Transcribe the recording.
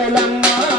Salam.